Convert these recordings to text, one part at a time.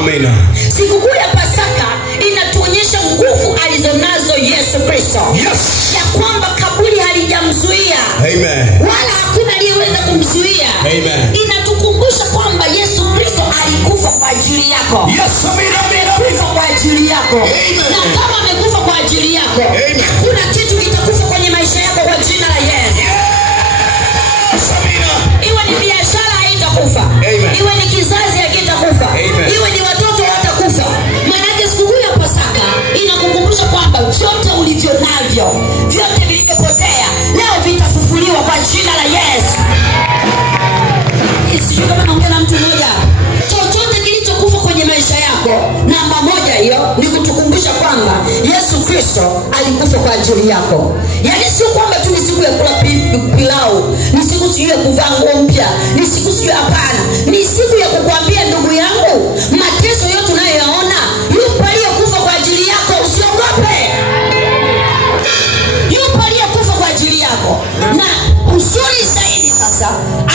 Amina. Sikukuu ya Pasaka inatuonyesha nguvu alizonazo Yesu Kristo. Yes. Ya kwamba kaburi halijamzuia. Amen. Wala hakuna aliyeweza kumzuia. Amen. Inatukumbusha kwamba Yesu Kristo alikufa kwa ajili yako. Yes, amina, amina. Kufa kwa ajili yako. Amen. Na kama amekufa kwa ajili yako, Amen, kuna kitu kitakufa kwenye maisha yako kwa jina la Yesu. Yes, amina. Iwe ni biashara haitakufa. Amen. Iwe ni kizazi hakitakufa. Amen. Iwe ni watoto watakufa. Maana sikukuu ya Pasaka inakukumbusha kwamba vyote ulivyo navyo, vyote vilivyopotea, leo vitafufuliwa kwa jina la Yesu. Sijui kama naongea na mtu mmoja. Chochote kilichokufa kwenye maisha yako, namba moja hiyo ni kutukumbusha kwamba Yesu Kristo alikufa kwa ajili yako. Yaani sio kwamba tu ni siku ya kula pilau, ni siku sio ya kuvaa nguo mpya, ni siku sio, hapana. Ni siku ya kukuambia ndugu yangu, mateso yote unayoyaona, yupo aliyekufa kwa ajili yako, usiogope. Yupo aliyekufa kwa ajili yako. Na uzuri zaidi sasa,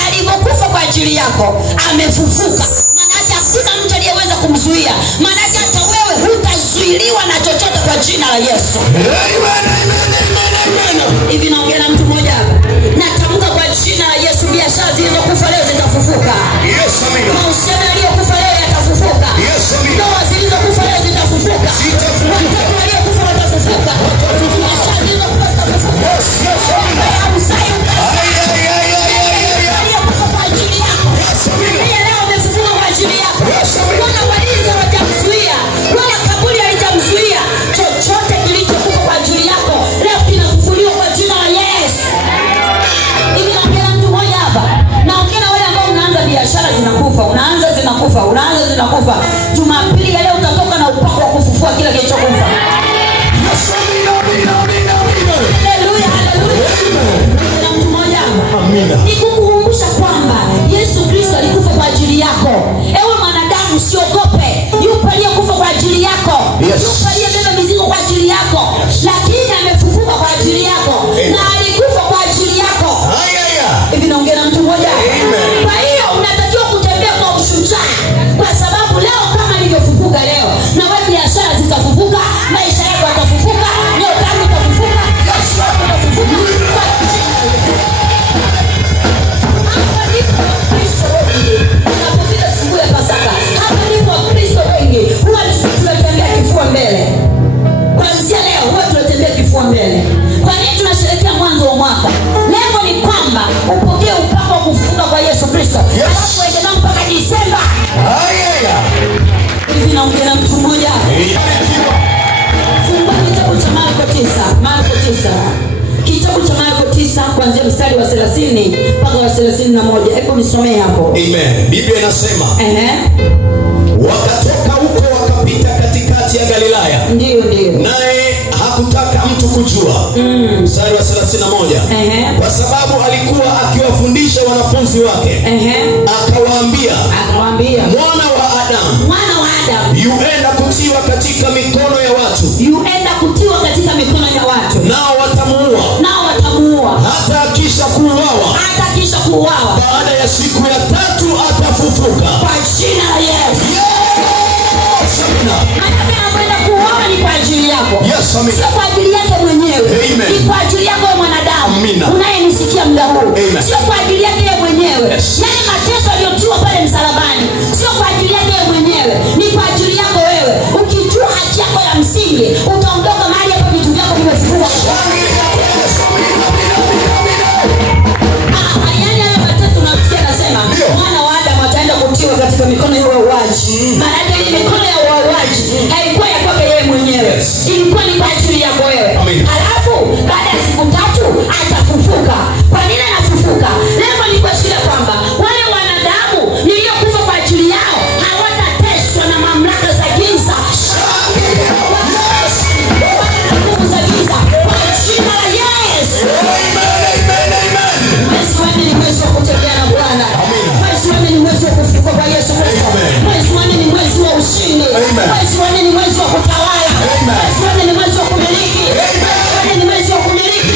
alipokufa kwa ajili yako, amefufuka. Maana hakuna mtu aliyeweza kumzuia. Maana hata wewe hutazuiliwa na chochote kwa jina la Yesu. Amen, amen, amen. Hivi naongea na mtu mmoja hapa. Natamka kwa jina la Yesu, biashara zilizokufa leo zitafufuka. Yes, amina. Mahusiano yaliyokufa leo yatafufuka. Yes, amina. Ndoa zilizokufa leo zitafufuka. Watoto waliokufa watafufuka. Biashara zilizokufa zitafufuka. Yes, yes, amina. Waliokufa kwa ajili yako. Yes, amina. Pia leo wamefufuka kwa ajili yako. Yes, amina. Wala walinzi hawatamzuia, wala kaburi halitamzuia. Chochote kilichokufa kwa ajili yako leo kinafufuliwa kwa jina la Yesu. Hivi naongea mtu mmoja hapa. Naongea na wale ambao unaanza biashara zinakufa, unaanza zinakufa. Jumapili ya leo utatoka na upako wa kufufua kila kilichokufa. Yes, amina, amina, amina, amina. Haleluya, haleluya. Na mtu mmoja hapa. Amina. Nikukumbusha kwamba Yesu Kristo alikufa kwa ajili yako. Ewe mwanadamu, usiogope. Yupo aliyekufa kwa ajili yako. Yes. Yupo aliyebeba mizigo kwa ajili yako. Lakini amefufuka kwa ajili yako. Na alikufa kwa ajili yako. Haya. Hivi naongea na mtu mmoja. Amen. Kwa hiyo unatakiwa kutembea kwa ushujaa, kwa sababu leo kama nilivyofufuka leo, na wewe biashara zitafufuka, maisha yako yatafufuka, nyota yako itafufuka, Yesu yako itafufuka. Hapa ndipo Kristo wengi unapofika siku ya Pasaka. Hapa ndipo Kristo wengi huwa tunatembea kifua mbele. Kuanzia leo huwa tunatembea kifua mbele. Kwa nini tunasherehekea mwanzo wa mwaka? Lengo ni kwamba upokee upako wa kufufuka kwa Yesu Kristo. Yes. Alafu endelea mpaka Disemba. Haya. Hivi naongea na mtu mmoja. Fungua kitabu cha Marko 9. Marko 9. Kitabu cha Marko 9 kuanzia mstari wa 30 mpaka wa 31. Hebu nisomee hapo. Amen. Biblia inasema, wakatoka huko wakapita katikati ya Galilaya. Ndio. Naye hakutaka mtu kujua. Mstari wa 31. Kwa sababu alikuwa akiwafundisha wanafunzi wake. Akawaambia, mwana wa Adamu yuenda kutiwa katika mikono ya watu. Nao watamuua. Hata akisha kuuawa. Baada ya siku ya 3 atafufuka. Kwa jina la Yesu. Yes, amina. Anakwenda kuuawa ni kwa ajili yako. Yes, amina. Sio kwa ajili yake mwenyewe. Amen. Ni kwa ajili yako wewe mwanadamu. Amina. Unayenisikia muda huu. Amen. Sio kwa ajili yake yeye mwenyewe. Yes. Yale mateso aliyotiwa pale msalabani, sio kwa ajili yake yeye mwenyewe. Ni kwa ajili yako wewe. Ukijua haki yako ya msingi, utaondoka mahali hapo vitu vyako vimefufuka. Yaani haya mateso unasikia nasema, mwana wa Adamu ataenda kutiwa katika mikono ya wauaji. Maana ile mikono ya wauaji haikuwa ya kwake yeye mwenyewe. Ilikuwa ni kwa ajili yako wewe. Alafu baada ya siku 3 atafufuka. Kwa nini anafufuka? Lengo ni kuashiria kwamba wale wanadamu niliokufa kwa ajili yao hawatateswa na mamlaka za giza. Nguvu za giza kwa jina la Yesu. Mwezi wa 4 ni mwezi wa kutembea na Bwana. Mwezi wa 4 ni mwezi wa kufufuka kwa Yesu Kristo. Mwezi wa 4 ni mwezi wa ushindi. Mwezi wa 4 ni mwezi wa kutawala. Mwezi wa 4 ni mwezi wa kumiliki. Mwezi wa 4 ni mwezi wa kumiliki.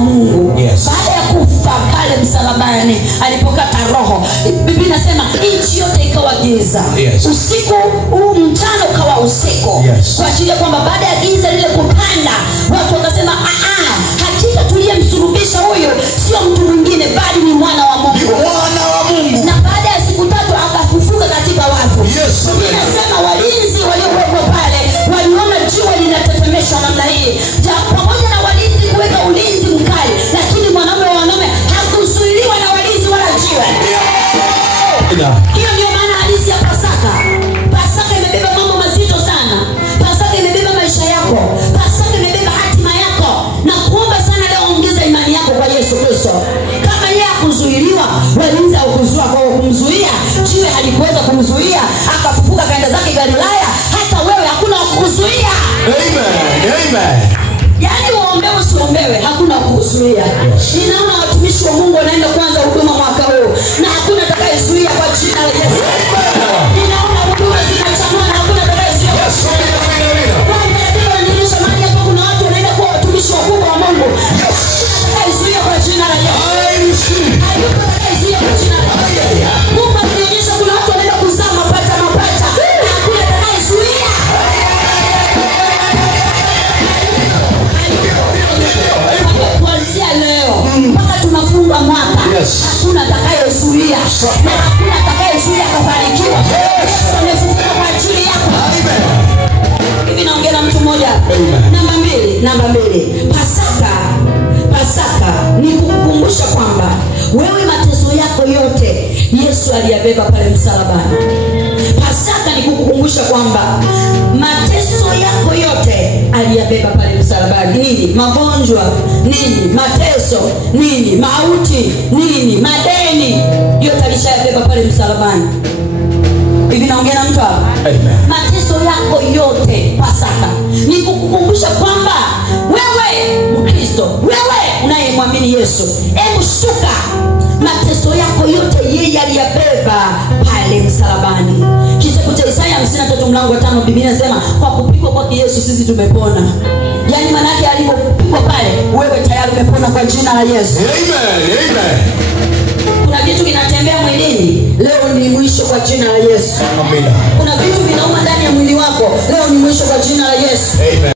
wa Mungu. Yes. Baada ya kufa pale msalabani, alipokata roho, Biblia inasema nchi yote ikawa giza. Yes. Usiku mchana ukawa usiku. Yes. Kwa ajili ya kwamba baada ya giza lile kupanda, watu wakasema hakika tuliyemsulubisha huyo sio mtu mwingine bali ni mwana wa Mungu. Ni mwana wa Mungu. Na baada ya siku 3 akafufuka katika wafu. Yes. Inasema walinzi waliokuwa pale waliona jua linatetemeshwa namna hii. Pamoja na walinzi kuweka ulinzi mkali, lakini mwanamume wa wanaume hakuzuiliwa na walinzi wala jiwe. Hiyo ndio maana halisi ya Pasaka. Pasaka imebeba mambo mazito sana. Pasaka imebeba maisha yako. Pasaka imebeba hatima yako. Na kuomba sana leo ongeza imani yako kwa Yesu Kristo. Kama yeye hakuzuiliwa, walinzi hawakuzuia kwa kumzuia, jiwe halikuweza kumzuia, akafufuka kaenda zake Galilaya, hata wewe hakuna kukuzuia. Amen. Amen. Yaani uombewe usiombewe, hakuna kukuzuia. Ninaona watumishi wa Mungu wanaenda kuanza huduma mwaka huu na hakuna atakayezuia kwa jina la Yesu. Ninaona huduma zinachanua na hakuna atakayezuia. Yes. Kuna watu wanaenda kuwa watumishi wakubwa wa Mungu. Atakayezuia kwa jina la Yesu. Atakayezuia kwa jina la Yesu. Mungu anaonyesha kuna watu wanaenda kuzaa mapacha na hakuna atakayezuia. Kuanzia leo mpaka tunafunga mwaka, hakuna atakayezuia. Na hakuna atakayezuia kufanikiwa. Yesu amefufuka kwa ajili yako. Hivi naongea na mtu mmoja. Namba mbili. Pasaka ni kukukumbusha kwamba wewe mateso yako yote Yesu aliyabeba pale msalabani. Pasaka ni kukukumbusha kwamba mateso yako yote aliyabeba pale msalabani. Nini? Magonjwa, nini? Mateso, nini? Mauti, nini? Madeni, yote alishayabeba pale msalabani. Hivi naongea na mtu hapa? Mateso yako yote Pasaka ni kukukumbusha kwamba wewe Mkristo, wewe unayemwamini Yesu, hebu shtuka. Mateso yako yote yeye aliyabeba pale msalabani. Kitabu cha Isaya 53 mlango wa 5, Biblia inasema kwa kupigwa kwake Yesu sisi tumepona. Yaani maana yake alipopigwa pale, wewe tayari umepona kwa jina la Yesu. Amen. Amen. Kuna vitu vinatembea mwilini, leo ni mwisho kwa jina la Yesu. Amina. Kuna vitu vinauma ndani ya mwili wako, leo ni mwisho kwa jina la Yesu. Amen.